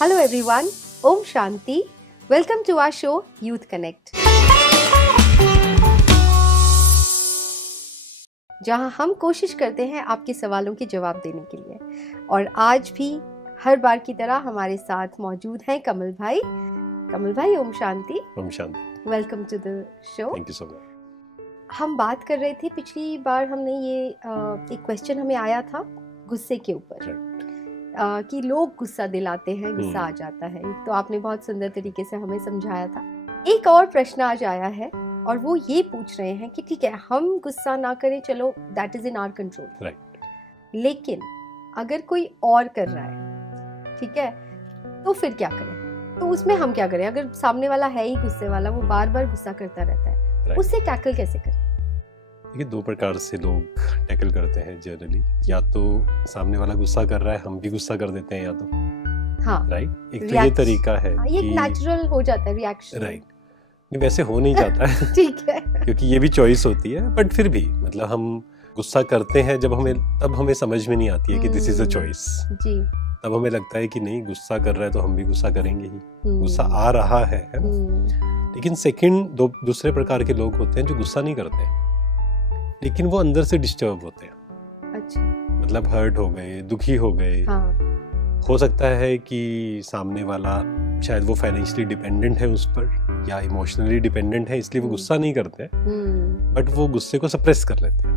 Hello everyone, Om Shanti. Welcome to our show Youth Connect. जहां हम कोशिश करते हैं आपके सवालों के जवाब देने के लिए। और आज भी हर बार की तरह हमारे साथ मौजूद हैं कमल भाई। कमल भाई, ओम शांति। ओम शांति। Welcome to the show. Thank you so much. हम बात कर रहे थे, पिछली बार हमने ये एक क्वेश्चन हमें आया था गुस्से के ऊपर, कि लोग गुस्सा दिलाते हैं, गुस्सा आ जाता है। तो आपने बहुत सुंदर तरीके से हमें समझाया था। एक और प्रश्न आज आया है और वो ये पूछ रहे हैं कि ठीक है, हम गुस्सा ना करें, चलो that is in our control, लेकिन अगर कोई और कर रहा है, ठीक है, तो फिर क्या करें? तो उसमें हम क्या करें? अगर सामने वाला है ही गुस्से वाला, वो बार बार गुस्सा करता रहता है, उससे टैकल कैसे करें? देखिए, दो प्रकार से लोग टैकल करते हैं जनरली। या तो सामने वाला गुस्सा कर रहा है, हम भी गुस्सा कर देते हैं, या तो राइट। एक तो ये तरीका है, ये नेचुरल हो जाता है रिएक्शन, राइट। नहीं, वैसे हो नहीं जाता है ठीक है, क्योंकि ये भी चॉइस होती है। बट फिर भी मतलब हम गुस्सा करते हैं जब हमें समझ में नहीं आती है कि दिस इज अ चॉइस जी। तब हमें लगता है कि नहीं, गुस्सा कर रहा है तो हम भी गुस्सा करेंगे ही, गुस्सा आ रहा है ना। लेकिन सेकंड दूसरे प्रकार के लोग होते हैं जो गुस्सा नहीं करते हैं, लेकिन वो अंदर से डिस्टर्ब होते हैं। अच्छा। मतलब हर्ट हो गए, दुखी हो गए। हाँ। हो सकता है कि सामने वाला शायद वो फाइनेंशियली डिपेंडेंट है उस पर, या इमोशनली डिपेंडेंट है, इसलिए वो गुस्सा नहीं करते, बट वो गुस्से को सप्रेस कर लेते हैं।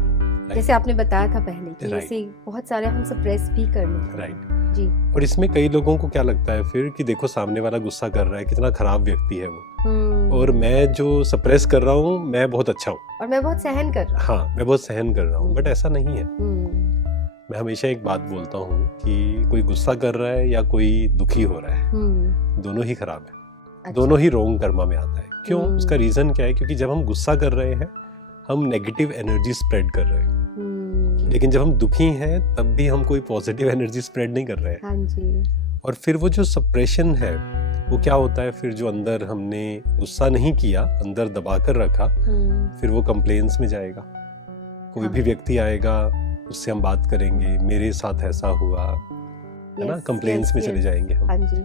जैसे आपने बताया था पहले कि ऐसे बहुत सारे हम सप्रेस भी कर लेते हैं। राइट जी। और इसमें कई लोगों को क्या लगता है फिर कि देखो, सामने वाला गुस्सा कर रहा है, कितना खराब व्यक्ति है वो, और मैं जो सप्रेस कर रहा हूँ मैं बहुत अच्छा हूँ, और मैं बहुत सहन कर रहा हूँ। हाँ, मैं बहुत सहन कर रहा हूँ। बट ऐसा नहीं है। मैं हमेशा एक बात बोलता हूँ कि कोई गुस्सा कर रहा है या कोई दुखी हो रहा है, दोनों ही खराब है। अच्छा। दोनों ही रॉन्ग कर्मा में आता है। क्यों? उसका रीजन क्या है? क्योंकि जब हम गुस्सा कर रहे हैं, हम नेगेटिव एनर्जी स्प्रेड कर रहे हैं, लेकिन जब हम दुखी हैं तब भी हम कोई पॉजिटिव एनर्जी स्प्रेड नहीं कर रहे हैं। हाँ जी। और फिर वो जो सप्रेशन है, वो क्या होता है, फिर जो अंदर हमने गुस्सा नहीं किया, अंदर दबा कर रखा, फिर वो कंप्लेंट्स में जाएगा। कोई भी व्यक्ति आएगा, उससे हम बात करेंगे, मेरे साथ ऐसा हुआ, है ना, कंप्लेंट्स में चले जाएंगे हम। हाँ जी।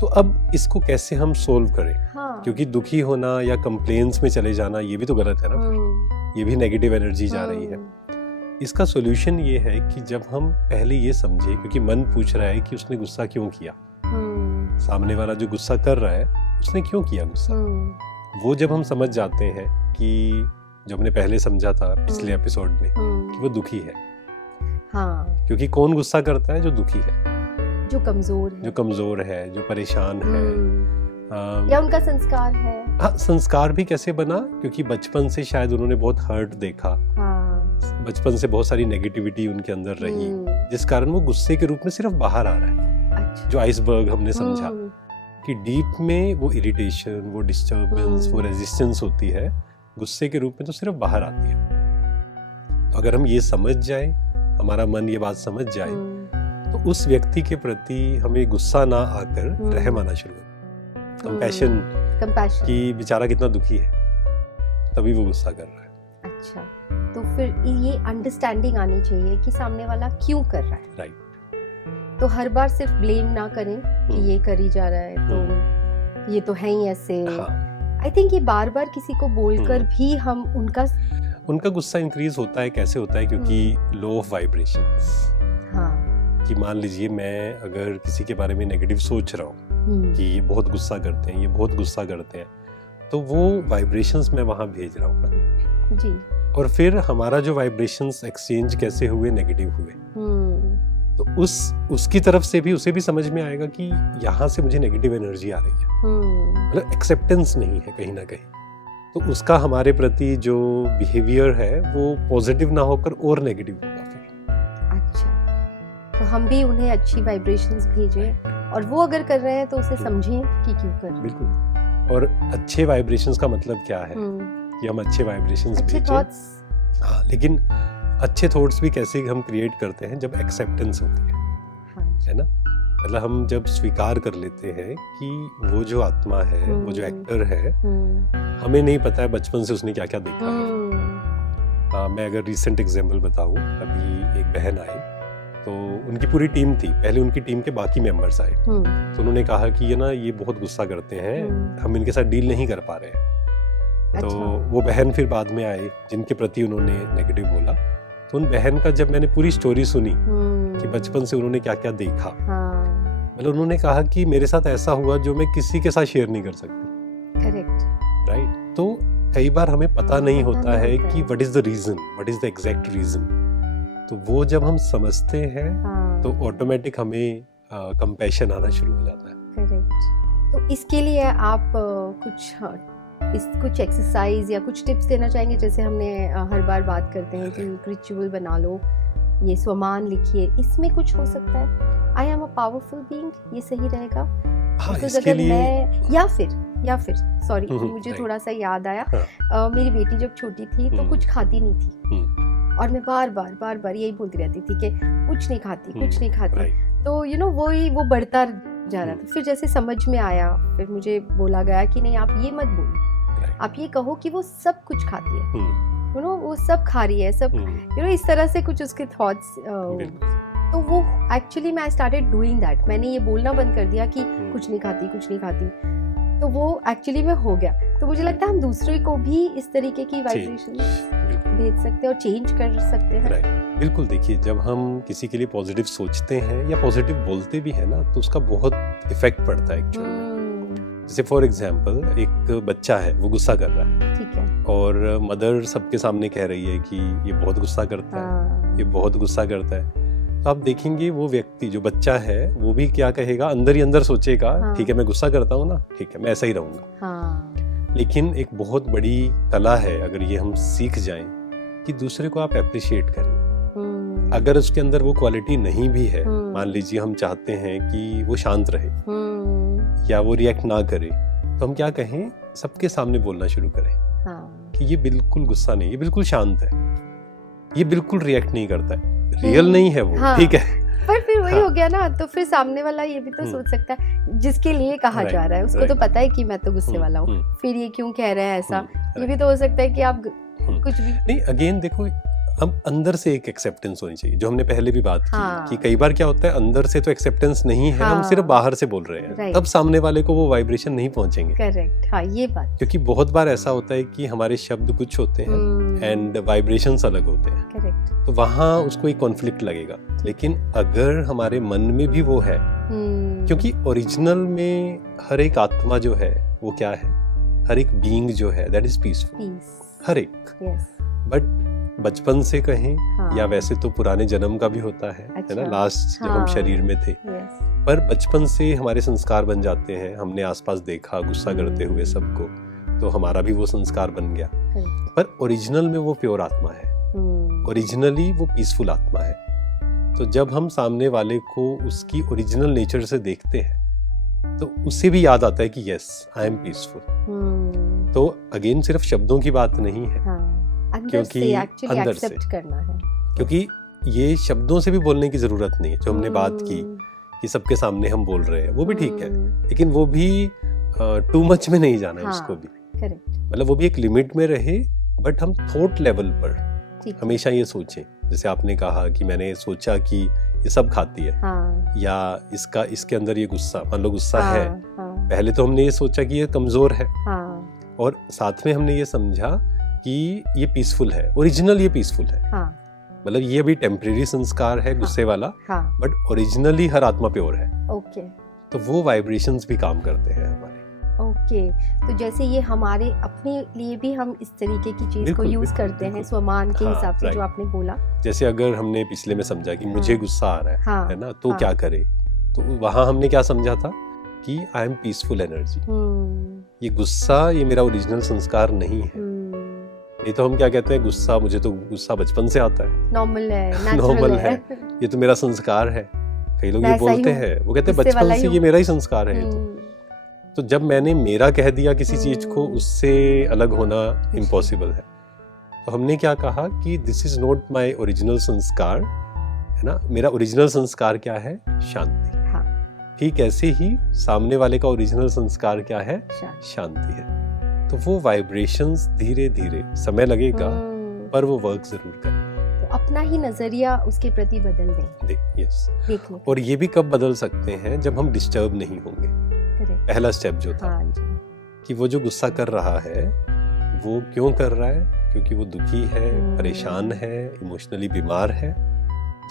तो अब इसको कैसे हम सोल्व करें? हाँ। क्योंकि दुखी होना या कंप्लेंट्स में चले जाना, ये भी तो गलत है ना, ये भी नेगेटिव एनर्जी जा रही है। इसका सॉल्यूशन ये है कि जब हम पहले ये समझे, क्योंकि मन पूछ रहा है कि उसने गुस्सा क्यों किया, सामने वाला जो गुस्सा कर रहा है उसने क्यों किया गुस्सा, वो जब हम समझ जाते हैं कि जो हमने पहले समझा था पिछले एपिसोड में कि वो दुखी है। हाँ। क्योंकि कौन गुस्सा करता है? जो दुखी है, जो कमजोर है, जो परेशान है, या उनका संस्कार है। हाँ, संस्कार भी कैसे बना? क्योंकि बचपन से शायद उन्होंने बहुत हर्ट देखा, बचपन से बहुत सारी नेगेटिविटी उनके अंदर रही, जिस कारण वो गुस्से के रूप में सिर्फ बाहर आ रहा है। अच्छा। जो आइसबर्ग हमने समझा कि डीप में वो इरिटेशन, वो डिस्टर्बेंस, वो रेजिस्टेंस होती है, गुस्से के रूप में तो सिर्फ बाहर आती है। तो अगर हम ये समझ जाए, हमारा मन ये बात समझ जाए, तो उस व्यक्ति के प्रति हमें गुस्सा ना आकर रहम आना शुरू हो, कंपैशन कि बेचारा कितना दुखी है, तभी वो गुस्सा कर रहा है। अच्छा, तो फिर ये अंडरस्टैंडिंग आनी चाहिए कि सामने वाला क्यों कर रहा है। राइट। तो हर बार सिर्फ ब्लेम ना करें कि ये कर ही जा रहा है, तो ये तो है ही ऐसे। आई थिंक ये बार बार किसी को बोलकर भी हम उनका गुस्सा इंक्रीज होता है। कैसे होता है? क्योंकि लो ऑफ वाइब्रेशंस। हाँ। कि मान लीजिए मैं अगर किसी के बारे में नेगेटिव सोच रहा हूँ कि ये बहुत गुस्सा करते हैं, ये बहुत गुस्सा करते हैं, तो वो वाइब्रेशंस मैं वहाँ भेज रहा हूँ जी। और फिर हमारा जो वाइब्रेशंस एक्सचेंज कैसे हुए? नेगेटिव हुए। तो उसकी तरफ से भी उसे भी समझ में आएगा कि यहाँ से मुझे नेगेटिव एनर्जी आ रही है, मतलब एक्सेप्टेंस नहीं है कहीं ना कहीं। तो उसका हमारे प्रति जो बिहेवियर है वो पॉजिटिव ना होकर और नेगेटिव होगा फिर। अच्छा, तो हम भी उन्हें अच्छी वाइब्रेशंस भेजें, और वो अगर कर रहे हैं तो उसे समझें कि क्यों कर रहे हैं। बिल्कुल। और अच्छे वाइब्रेशंस का मतलब क्या है? कि हम अच्छे वाइब्रेशंस भेजें। हाँ, लेकिन अच्छे थॉट्स भी कैसे हम क्रिएट करते हैं? जब एक्सेप्टेंस होती है। हाँ। है ना, मतलब हम जब स्वीकार कर लेते हैं कि वो जो आत्मा है, वो जो एक्टर है, हमें नहीं पता है बचपन से उसने क्या क्या देखा है। मैं अगर रिसेंट एग्जांपल बताऊं, अभी एक बहन आई तो उनकी पूरी टीम थी, पहले उनकी टीम के बाकी मेंबर्स आए, तो उन्होंने कहा कि ये ना ये बहुत गुस्सा करते हैं, हम इनके साथ डील नहीं कर पा रहे हैं। तो वो बहन फिर बाद में आए जिनके प्रति उन्होंने नेगेटिव बोला, तो उन बहन का जब मैंने पूरी स्टोरी सुनी कि बचपन से उन्होंने क्या क्या देखा, मतलब उन्होंने कहा कि मेरे साथ ऐसा हुआ जो मैं किसी के साथ शेयर नहीं कर सकती। Correct, right. तो कई बार हमें पता नहीं होता है कि what is the reason, what is the exact reason. तो वो जब हम समझते हैं तो ऑटोमेटिक हमें कंपैशन आना शुरू हो जाता है। करेक्ट। तो इसके लिए आप कुछ एक्सरसाइज या कुछ टिप्स देना चाहेंगे? जैसे हमने हर बार बात करते हैं कि रिचुअल बना लो, ये स्वमान लिखिए, इसमें कुछ हो सकता है? I am a powerful being, ये सही रहेगा? हाँ, इसके लिए मैं या फिर सॉरी, मुझे थोड़ा सा याद आया, मेरी बेटी जब छोटी थी तो कुछ खाती नहीं थी, और मैं बार बार यही बोलती रहती थी कि कुछ नहीं खाती, तो वो बढ़ता जा रहा था। फिर जैसे समझ में आया, फिर मुझे बोला गया कि नहीं, आप ये मत बोलो, आप ये कहो कि वो सब कुछ खाती है, वो सब खा रही है, सब इस तरह से कुछ उसके थॉट्स। तो वो एक्चुअली मैं स्टार्टेड डूइंग दैट, मैंने ये बोलना बंद कर दिया कि कुछ नहीं खाती, तो वो एक्चुअली में हो गया। तो मुझे लगता है हम दूसरे को भी इस तरीके की वाइब्रेशन भेज सकते हैं और चेंज कर सकते हैं। बिल्कुल। देखिए, जब हम किसी के लिए पॉजिटिव सोचते हैं या पॉजिटिव बोलते भी हैं ना, तो उसका बहुत इफेक्ट पड़ता है एक्चुअली में। जैसे फॉर एग्जांपल, एक बच्चा है, वो गुस्सा कर रहा है, ठीक है, और मदर सबके सामने कह रही है कि ये बहुत गुस्सा करता है, ये बहुत गुस्सा करता है। तो आप देखेंगे वो व्यक्ति, जो बच्चा है, वो भी क्या कहेगा, अंदर ही अंदर सोचेगा, ठीक है मैं गुस्सा करता हूँ ना, ठीक है मैं ऐसा ही रहूंगा। लेकिन एक बहुत बड़ी कला है, अगर ये हम सीख जाएं, कि दूसरे को आप अप्रिशिएट करिए। अगर उसके अंदर वो क्वालिटी नहीं भी है, मान लीजिए हम चाहते हैं कि वो शांत रहे या वो रिएक्ट ना करे, तो हम क्या कहें, सबके सामने बोलना शुरू करें कि ये बिल्कुल गुस्सा नहीं, ये बिल्कुल शांत है, ये बिल्कुल रिएक्ट नहीं करता है, रियल नहीं है वो, ठीक है। पर फिर वही हो गया ना, तो फिर सामने वाला ये भी तो सोच सकता है, जिसके लिए कहा जा रहा है उसको तो पता है कि मैं तो गुस्से वाला हूँ, फिर ये क्यों कह रहे हैं ऐसा। ये भी तो हो सकता है कि आप कुछ भी नहीं। अगेन देखो, अब अंदर से एक एक्सेप्टेंस होनी चाहिए, जो हमने पहले भी बात की कि कई बार क्या होता है, अंदर से तो एक्सेप्टेंस नहीं है, हम सिर्फ बाहर से बोल रहे हैं, तब सामने वाले को वो वाइब्रेशन नहीं पहुंचेंगे। करेक्ट, हाँ ये बात। क्योंकि बहुत बार ऐसा होता है कि हमारे शब्द कुछ होते हैं एंड वाइब्रेशंस अलग होते हैं। करेक्ट। तो वहाँ उसको एक कॉन्फ्लिक्ट लगेगा। लेकिन अगर हमारे मन में भी वो है, क्योंकि ओरिजिनल में हर एक आत्मा जो है वो क्या है, हर एक बीइंग जो है दैट इज पीसफुल, हर एक। बट बचपन से कहें या वैसे तो पुराने जन्म का भी होता है ना, लास्ट जब हम शरीर में थे, पर बचपन से हमारे संस्कार बन जाते हैं, हमने आसपास देखा गुस्सा करते हुए सबको, तो हमारा भी वो संस्कार बन गया। पर ओरिजिनल में वो प्योर आत्मा है, ओरिजिनली वो पीसफुल आत्मा है। तो जब हम सामने वाले को उसकी ओरिजिनल नेचर से देखते हैं, तो उससे भी याद आता है कि यस आई एम पीसफुल। तो अगेन सिर्फ शब्दों की बात नहीं है, क्योंकि अंदर से करना है, क्योंकि ये शब्दों से भी बोलने की जरूरत नहीं है। जो हमने बात की कि सबके सामने हम बोल रहे हैं, वो भी ठीक है, लेकिन वो भी टू मच में नहीं जाना है उसको भी। मतलब वो भी एक लिमिट में रहे, बट हम थॉट लेवल पर हमेशा ये सोचें। जैसे आपने कहा कि मैंने सोचा कि ये सब खाती है, या इसके अंदर ये गुस्सा, मान लो गुस्सा है, पहले तो हमने ये सोचा कि ये कमजोर है, और साथ में हमने ये समझा कि ये पीसफुल है, ओरिजिनल ये पीसफुल है। मतलब ये भी टेम्परेरी संस्कार है गुस्से वाला, बट ओरिजिनली हर आत्मा प्योर है। तो वो वाइब्रेशंस भी काम करते हैं हमारे। तो जैसे ये हमारे अपने लिए भी हम इस तरीके की चीज को यूज करते हैं, स्वमान के हिसाब से, जो आपने बोला। जैसे अगर हमने पिछले में समझा कि मुझे गुस्सा आ रहा है ना, तो क्या करे, तो वहां हमने क्या समझा था कि आई एम पीसफुल एनर्जी। ये गुस्सा ये मेरा ओरिजिनल संस्कार नहीं है। ये तो हम क्या कहते हैं, गुस्सा, मुझे तो गुस्सा बचपन से आता है, नॉर्मल है, ये तो मेरा संस्कार है। कई लोग ये बोलते हैं, वो कहते हैं बचपन से ये मेरा ही संस्कार है। तो जब मैंने मेरा कह दिया किसी चीज को, उससे अलग होना इम्पॉसिबल है। तो हमने क्या कहा कि this is not my original संस्कार, है ना। मेरा ओरिजिनल संस्कार क्या है, शांति। ठीक ऐसे ही सामने वाले का ओरिजिनल संस्कार क्या है, शांति है। तो वो वाइब्रेशंस धीरे धीरे, समय लगेगा पर वो वर्क जरूर करेगा। अपना ही नजरिया उसके प्रति बदल दें। यस, देखने और ये भी कब बदल सकते हैं, जब हम डिस्टर्ब नहीं होंगे। करेक्ट। पहला स्टेप जो था हाँ जी। कि वो जो गुस्सा कर रहा है वो क्यों कर रहा है, क्योंकि वो दुखी है, परेशान है, इमोशनली बीमार है।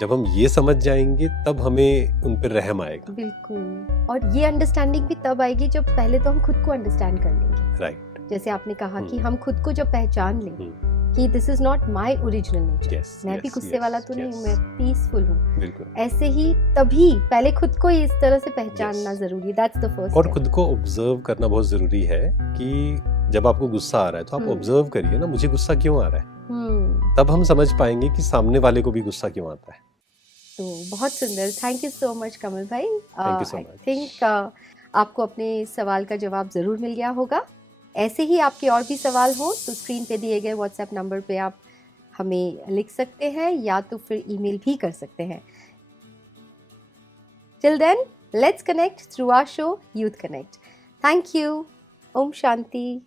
जब हम ये समझ जाएंगे तब हमें उन पर रहम आएगा। बिल्कुल, और ये अंडरस्टैंडिंग भी तब आएगी जब पहले तो हम खुद को अंडरस्टैंड कर लेंगे। राइट। जैसे आपने कहा कि हम खुद को जब पहचान लें कि this is not my original nature, मैं भी गुस्से वाला तो नहीं हूँ, मैं पीसफुल हूँ। बिल्कुल। ऐसे ही तभी पहले खुद को इस तरह से पहचानना जरूरी, दैट्स द फर्स्ट। और खुद को ऑब्जर्व करना बहुत जरूरी है कि जब आपको गुस्सा आ रहा है तो आप ऑब्जर्व करिए ना, मुझे गुस्सा क्यों आ रहा है। तब हम समझ पाएंगे कि सामने वाले को भी गुस्सा क्यों आता है। तो बहुत सुंदर, थैंक यू सो मच कमल भाई। Thank you so much. I think आपको अपने सवाल का जवाब जरूर मिल गया होगा। ऐसे ही आपके और भी सवाल हो तो स्क्रीन पे दिए गए व्हाट्सएप नंबर पे आप हमें लिख सकते हैं या तो फिर ईमेल भी कर सकते हैं। Till then, let's connect through our show youth connect. Thank you. ओम शांति।